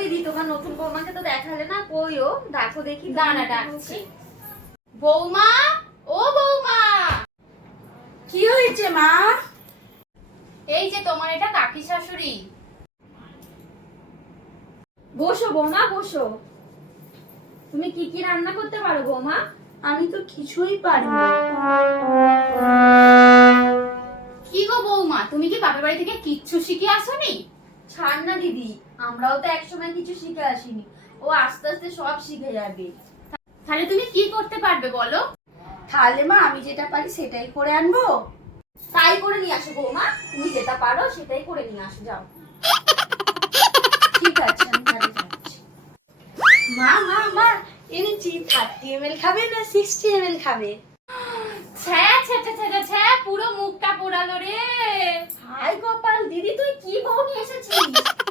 দিদি, তোমার নতুন বৌমাকে তো দেখালে না, কই ও? দেখো দেখি। দাঁড়া ডাকছি। বৌমা, ও বৌমা। কি হয়েছে মা? এই যে তোমার এটা কাকি শাশুড়ি। বসো বৌমা, বসো। তুমি কি কি রান্না করতে পারো বৌমা? আমি তো কিছুই পারি না। কি গো বৌমা, তুমি কি বাপের বাড়ি থেকে কিচ্ছু শিখে আসোনি? ছাড় না দিদি, আমরাও তো একসময় কিছু শিখে আসিনি, ও আস্তে আস্তে সব শিখে যাবে। তাহলে তুমি কি করতে পারবে বলো? তাহলে মা আমি যেটা পারি সেটাই করে আনবো। তাই করে নিয়ে আসো বৌমা, তুমি যেটা পারো সেটাই করে নিয়ে আসো, যাও। ঠিক আছে, আমি তাহলে যাচ্ছি। মা মা মা, এনেছি। 30 ml খাবে না 60 ml খাবে? ছ্যা ছ্যা ছ্যা ছ্যা ছ্যা, পুরো মুখটা পোড়ালো রে। হাই কপাল, দিদি তুই কি বউ নিয়ে এসেছিস?